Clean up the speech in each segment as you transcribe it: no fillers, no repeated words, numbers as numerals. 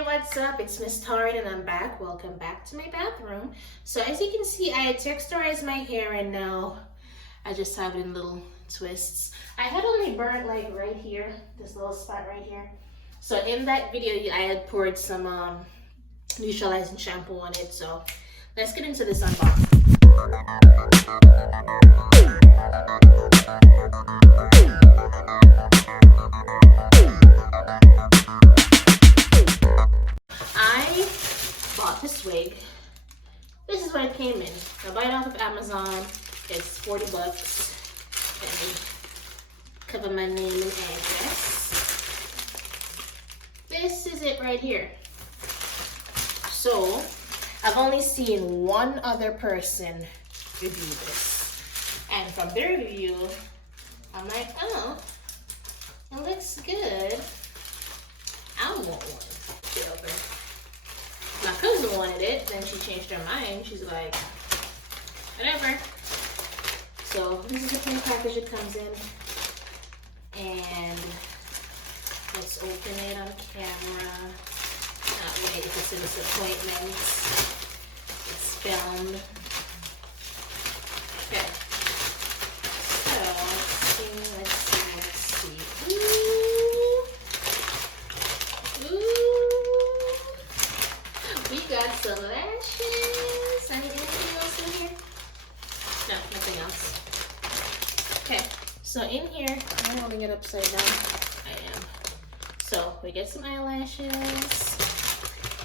Hey, what's up? It's Miss Taurean and I'm back. Welcome back to my bathroom. So as you can see, I had texturized my hair and now I just have it in little twists. I had only burnt like right here, this little spot right here. So in that video, I had poured some neutralizing shampoo on it. So let's get into this unboxing. I bought this wig. This is what it came in. I bought it off of Amazon. It's 40 bucks. And cover my name and address. This is it right here. So, I've only seen one other person review this. And from their review, I'm like, oh, it looks good. I want one. Get over. My cousin wanted it, then she changed her mind. She's like, whatever. So this is the plain package it comes in. And let's open it on camera. Not wait if it's a disappointment. It's filmed. Okay. So let's see. We got some lashes. Anything else in here? No, nothing else. Okay, so in here, I'm holding it upside down. I am. So we get some eyelashes,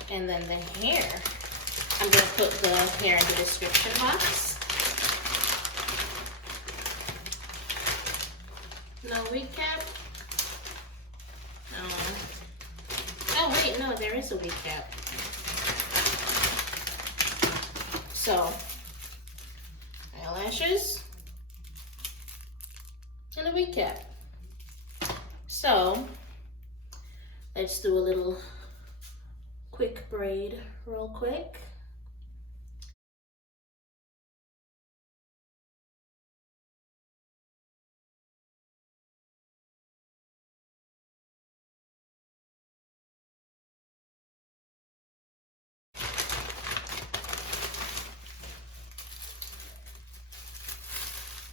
and then the hair. I'm gonna put the hair in the description box. No recap. Oh wait, no, there is a recap. So, eyelashes and a recap. So, let's do a little quick braid real quick.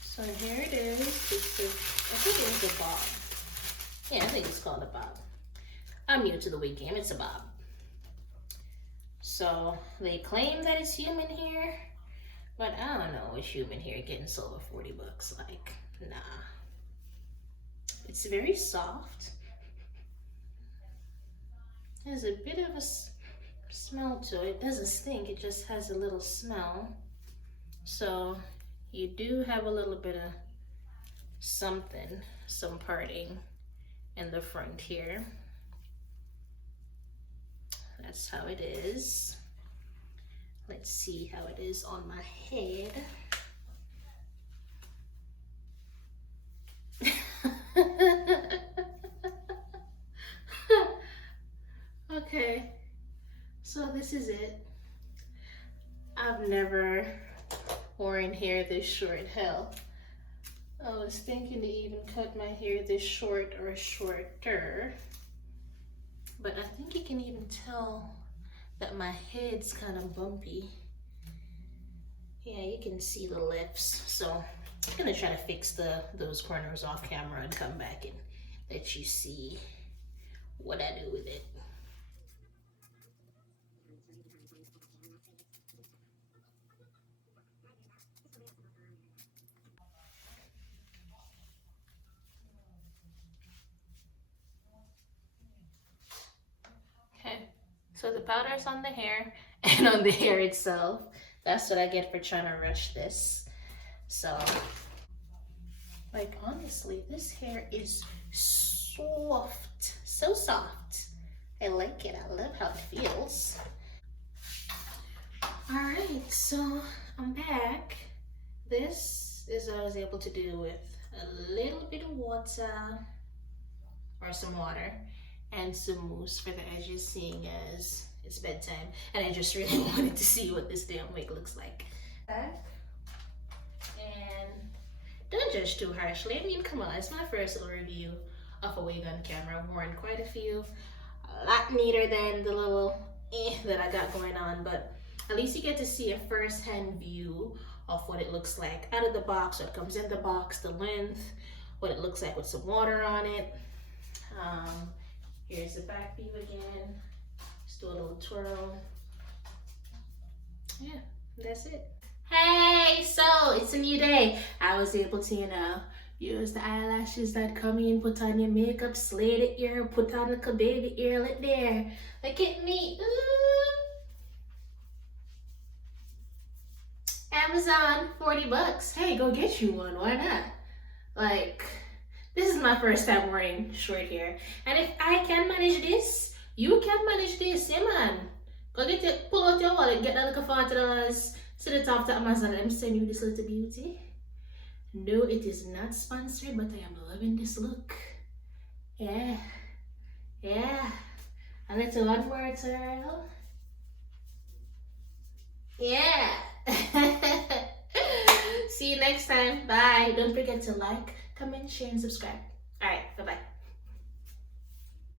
So here it is. This is, I think it's a bob. Yeah, I think it's called a bob. I'm new to the wig game. It's a bob. So they claim that it's human hair, but I don't know what human hair getting sold for 40 bucks. Like, nah. It's very soft. There's a bit of a smell to it. It doesn't stink. It just has a little smell. So you do have a little bit of something, some parting in the front here. That's how it is. Let's see how it is on my head. Okay, so this is it. I've never worn hair this short. Hell, I was thinking to even cut my hair this short or shorter, but I think you can even tell that my head's kind of bumpy. Yeah, you can see the lips. So I'm gonna try to fix those corners off camera and come back and let you see what I do with it. Okay, so the powder's on the hair and on the hair itself. That's what I get for trying to rush this. So, like, honestly, this hair is soft, so soft. I like it. I love how it feels. All right, so I'm back. This is what I was able to do with a little bit of water, or some water, and some mousse for the edges, seeing as it's bedtime. And I just really wanted to see what this damn wig looks like. And don't judge too harshly. I mean, come on, it's my first little review of a wig on camera. I've worn quite a few. a lot neater than the little that I got going on, but at least you get to see a first-hand view of what it looks like out of the box, what comes in the box, the length, what it looks like with some water on it. Here's the back view again. Just do a little twirl. Yeah, that's it. Hey, so it's a new day. I was able to, use the eyelashes that come in, put on your makeup, slay the ear, put on like a baby earlet there. Look at me. Ooh. Amazon, 40 bucks. Hey, go get you one. Why not? Like, this is my first time wearing short hair. And if I can manage this, you can manage this. Yeah, man. Go get it, pull out your wallet, get that like $40. Send it off to Amazon. Let me send you this little beauty. No, it is not sponsored, but I am loving this look. Yeah. Yeah. A little one more twirl. Yeah. See you next time. Bye. Don't forget to like, comment, share, and subscribe. All right. Bye-bye.